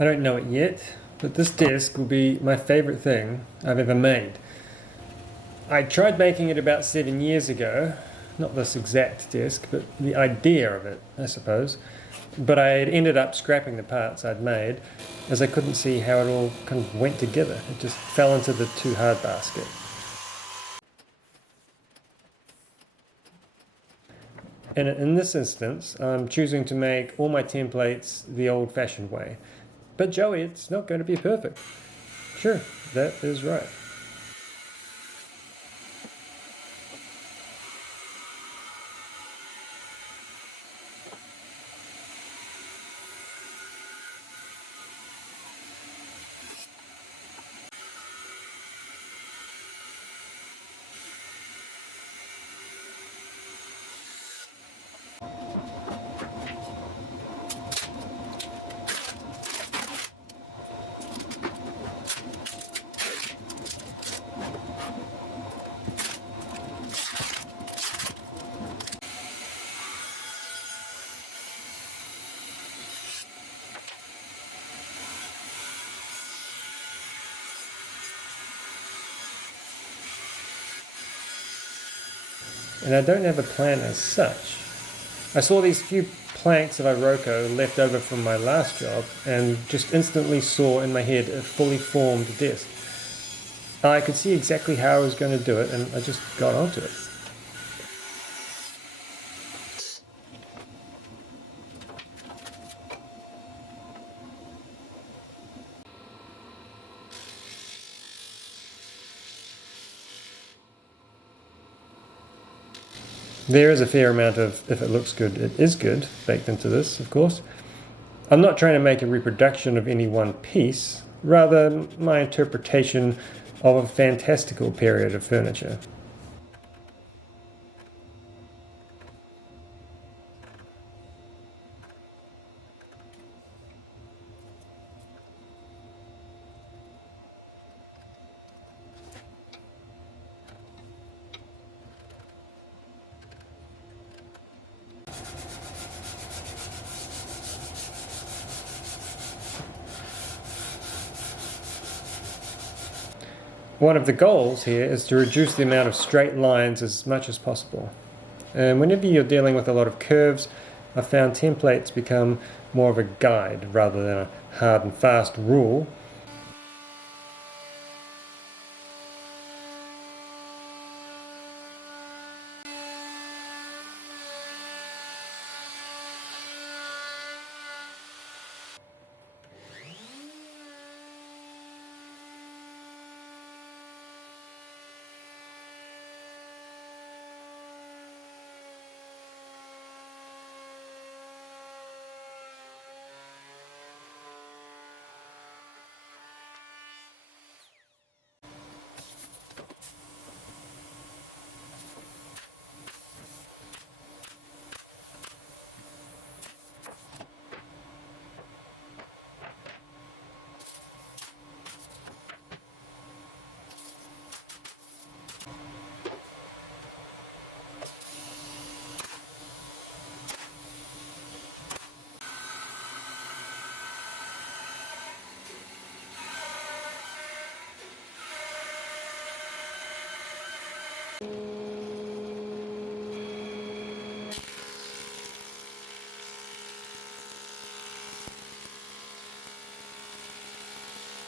I don't know it yet, but this disc will be my favorite thing I've ever made. I tried making it about 7 years ago, not this exact disc, but the idea of it, I suppose. But I had ended up scrapping the parts I'd made as I couldn't see how it all kind of went together. It just fell into the too hard basket. And in this instance, I'm choosing to make all my templates the old-fashioned way. But Joey, it's not going to be perfect. Sure, that is right. And I don't have a plan as such. I saw these few planks of Iroko left over from my last job and just instantly saw in my head a fully formed disc. I could see exactly how I was going to do it, and I just got onto it. There is a fair amount of if it looks good, it is good baked into this, of course. I'm not trying to make a reproduction of any one piece, rather my interpretation of a fantastical period of furniture. One of the goals here is to reduce the amount of straight lines as much as possible. And whenever you're dealing with a lot of curves, I've found templates become more of a guide rather than a hard and fast rule.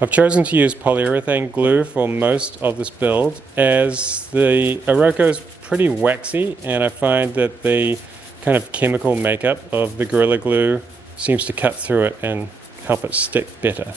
I've chosen to use polyurethane glue for most of this build as the Iroko is pretty waxy, and I find that the kind of chemical makeup of the Gorilla Glue seems to cut through it and help it stick better.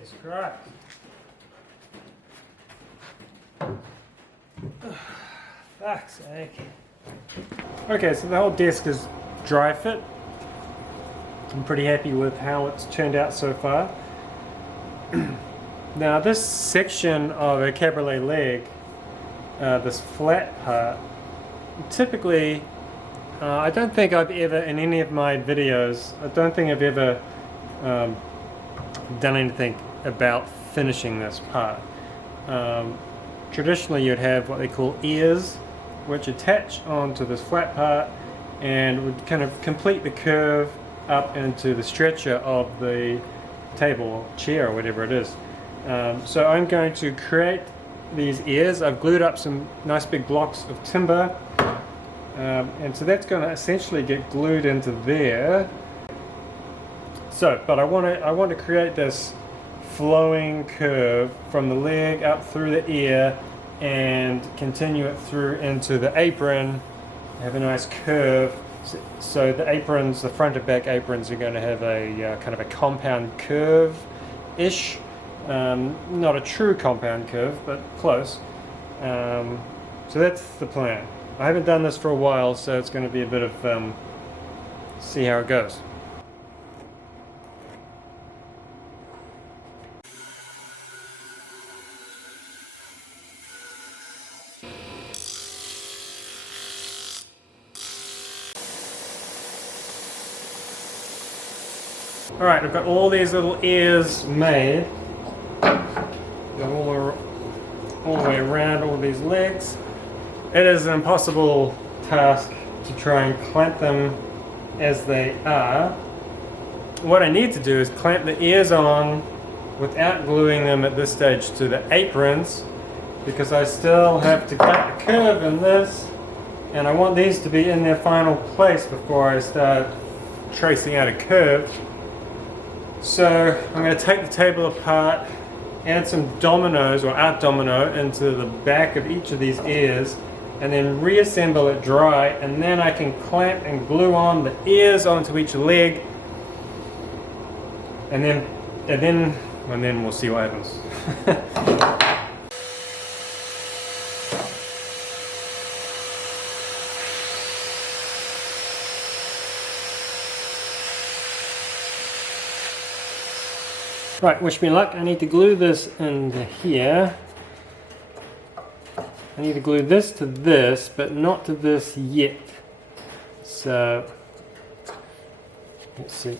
Jesus Christ. Fuck's sake. Okay, so the whole desk is dry fit. I'm pretty happy with how it's turned out so far. Now this section of a cabriolet leg, this flat part, typically I don't think I've ever, in any of my videos, I don't think I've ever done anything about finishing this part. Traditionally you'd have what they call ears, which attach onto this flat part and would kind of complete the curve up into the stretcher of the table or chair or whatever it is. So I'm going to create these ears. I've glued up some nice big blocks of timber, and so that's going to essentially get glued into there. So, but I want to create this flowing curve from the leg up through the ear and continue it through into the apron. Have a nice curve. So the aprons, the front and back aprons, are going to have a kind of a compound curve-ish. Not a true compound curve, but close. So that's the plan. I haven't done this for a while, so it's going to be a bit of see how it goes. Alright, I've got all these little ears made. Go all the way around all these legs. It is an impossible task to try and clamp them as they are. What I need to do is clamp the ears on without gluing them at this stage to the aprons, because I still have to cut the curve in this, and I want these to be in their final place before I start tracing out a curve. So I'm going to take the table apart, add some dominoes or art domino into the back of each of these ears, and then reassemble it dry, and then I can clamp and glue on the ears onto each leg, and then we'll see what happens. Right, wish me luck. I need to glue this into here. I need to glue this to this, but not to this yet. So, let's see.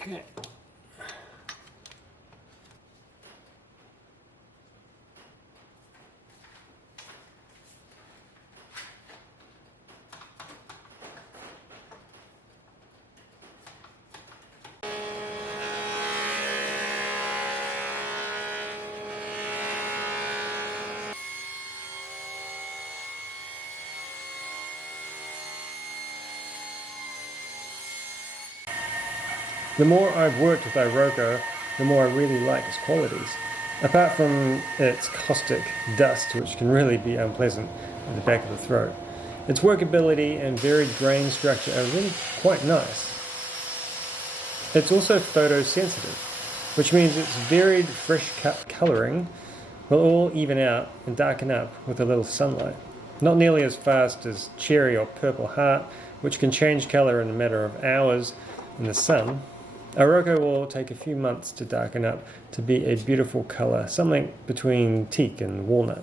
Okay. The more I've worked with Iroko, the more I really like its qualities. Apart from its caustic dust, which can really be unpleasant at the back of the throat, its workability and varied grain structure are really quite nice. It's also photosensitive, which means its varied fresh cut colouring will all even out and darken up with a little sunlight. Not nearly as fast as cherry or purple heart, which can change colour in a matter of hours in the sun. Iroko will take a few months to darken up to be a beautiful colour, something between teak and walnut.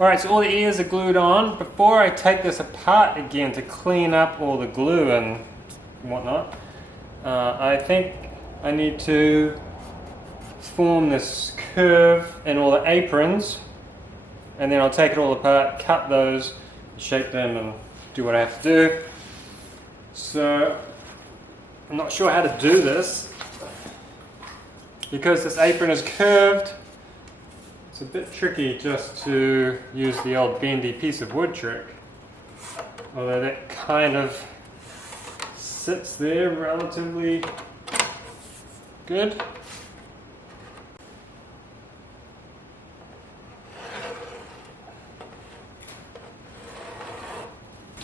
Alright, so all the ears are glued on. Before I take this apart again to clean up all the glue and whatnot, I think I need to form this curve in all the aprons, and then I'll take it all apart, cut those, shape them, and do what I have to do. So I'm not sure how to do this because this apron is curved. It's a bit tricky just to use the old bendy piece of wood trick, although that kind of sits there relatively good.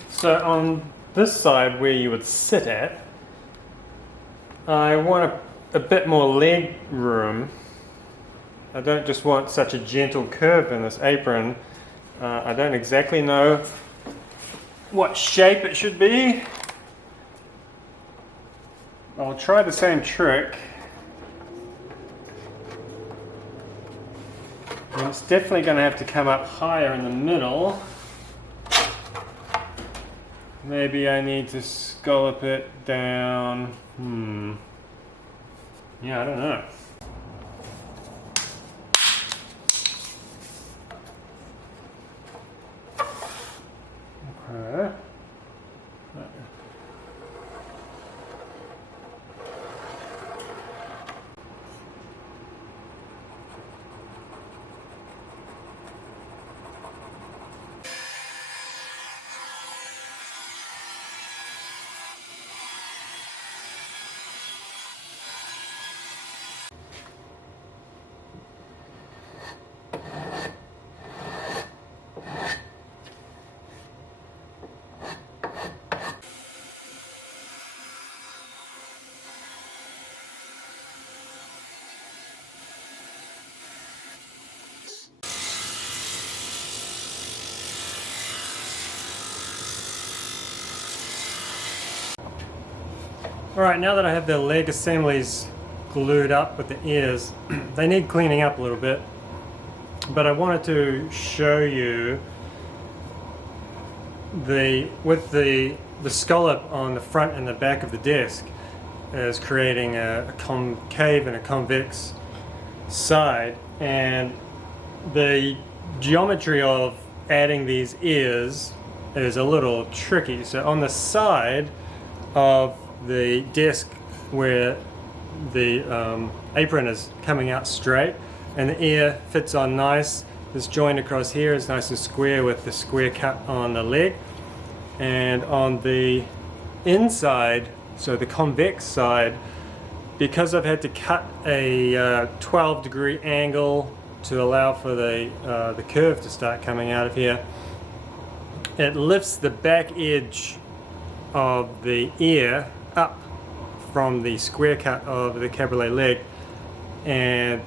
So on this side where you would sit at, I want a bit more leg room. I don't just want such a gentle curve in this apron. I don't exactly know what shape it should be. I'll try the same trick. And it's definitely going to have to come up higher in the middle. Maybe I need to scallop it down. Yeah, I don't know. Okay. Alright, now that I have the leg assemblies glued up with the ears, they need cleaning up a little bit, but I wanted to show you with the scallop on the front and the back of the disc is creating a concave and a convex side, and the geometry of adding these ears is a little tricky. So on the side of the disc where the apron is coming out straight and the ear fits on nice, this joint across here is nice and square with the square cut on the leg, and on the inside, so the convex side, because I've had to cut a 12-degree angle to allow for the curve to start coming out of here, it lifts the back edge of the ear up from the square cut of the cabriolet leg, and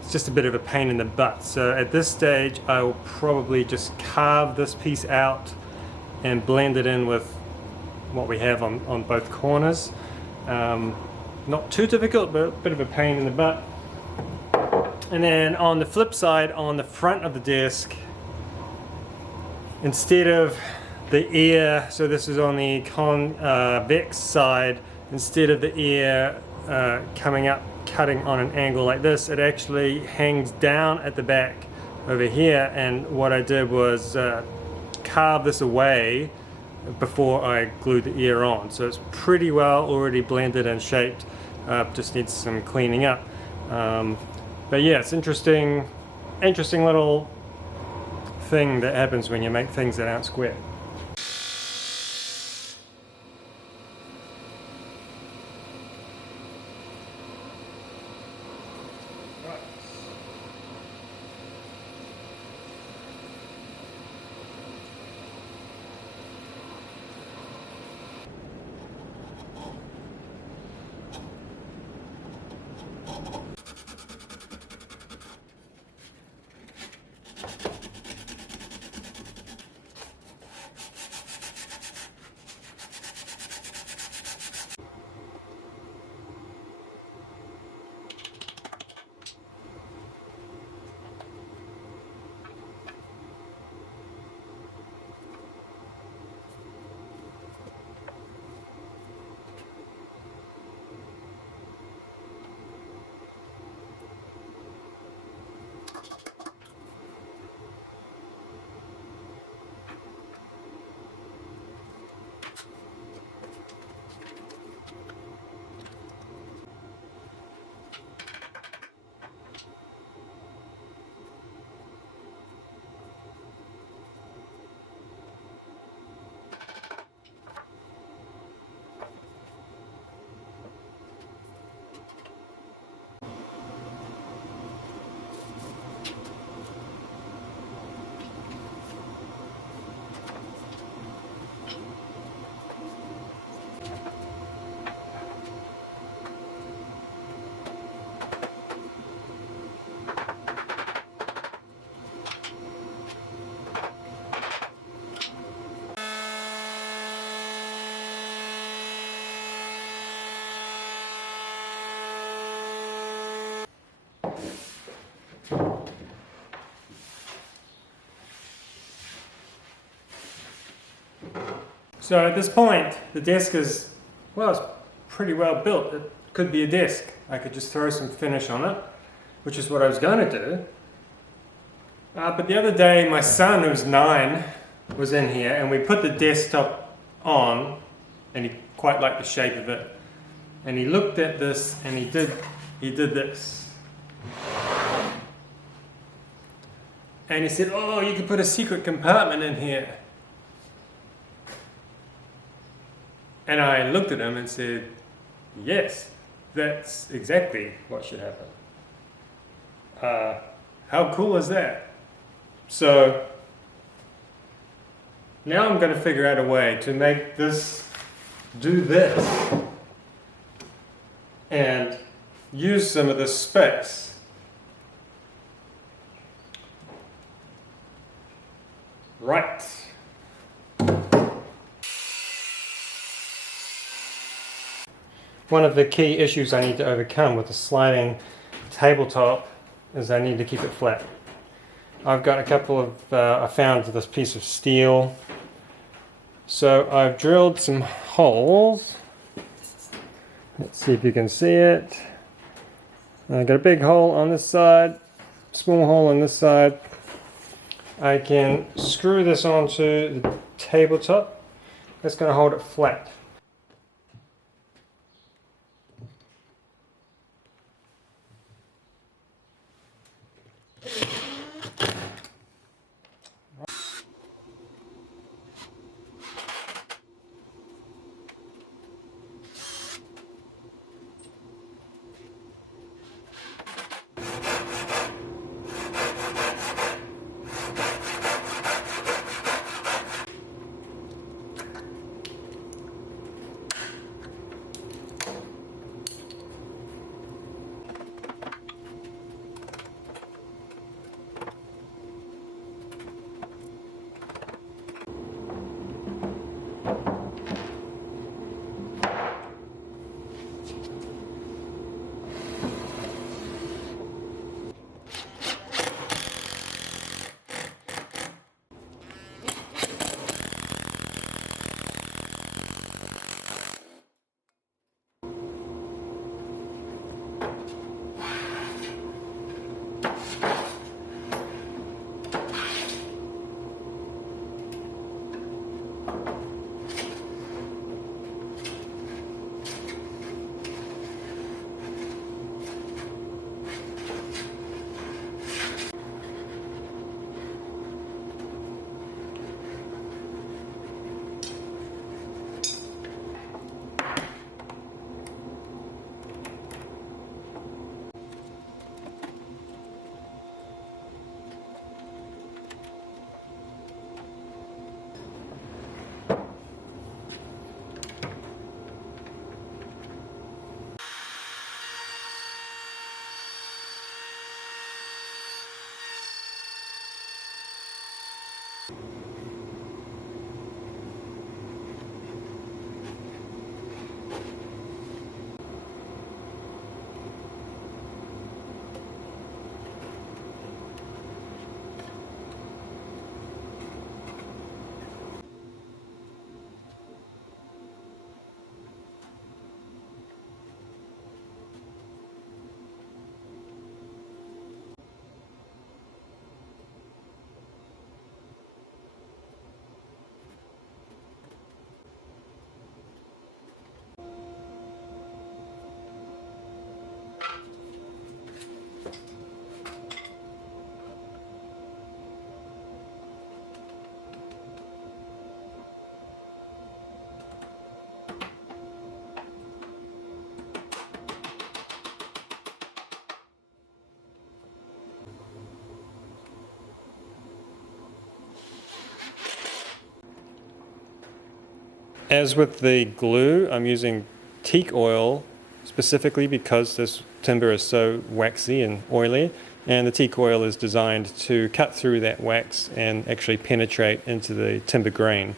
it's just a bit of a pain in the butt. So at this stage I will probably just carve this piece out and blend it in with what we have on both corners. Not too difficult, but a bit of a pain in the butt. And then on the flip side, on the front of the disc, instead of the ear, so this is on the convex side, instead of the ear coming up, cutting on an angle like this, it actually hangs down at the back over here, and what I did was carve this away before I glued the ear on. So it's pretty well already blended and shaped, just needs some cleaning up. But yeah, it's interesting little thing that happens when you make things that aren't square. So at this point, the desk is, well, it's pretty well built. It could be a desk. I could just throw some finish on it, which is what I was going to do. But the other day, my son, who's 9, was in here, and we put the desktop on, and he quite liked the shape of it. And he looked at this, and he did this. And he said, "Oh, you could put a secret compartment in here." And I looked at him and said, "Yes, that's exactly what should happen." How cool is that? So now I'm going to figure out a way to make this do this and use some of this space. Right. One of the key issues I need to overcome with the sliding tabletop is I need to keep it flat. I've got a couple of, I found this piece of steel. So I've drilled some holes. Let's see if you can see it. I got a big hole on this side, small hole on this side. I can screw this onto the tabletop. That's going to hold it flat. As with the glue, I'm using teak oil specifically because this timber is so waxy and oily, and the teak oil is designed to cut through that wax and actually penetrate into the timber grain.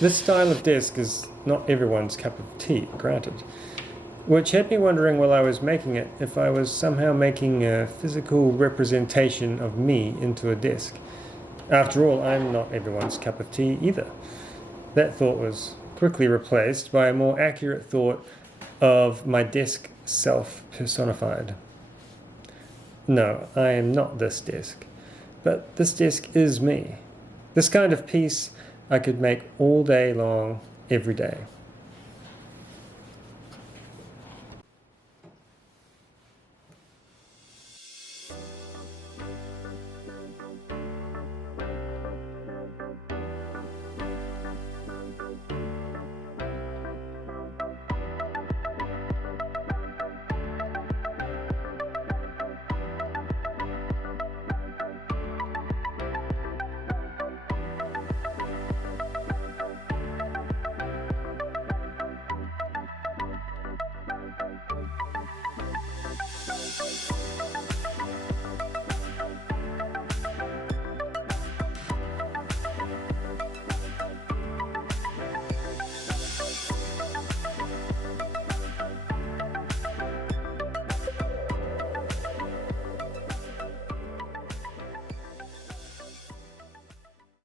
This style of disc is not everyone's cup of tea, granted. Which had me wondering while I was making it if I was somehow making a physical representation of me into a disc. After all, I'm not everyone's cup of tea either. That thought was quickly replaced by a more accurate thought of my disc self personified. No, I am not this disc, but this disc is me. This kind of piece I could make all day long, every day.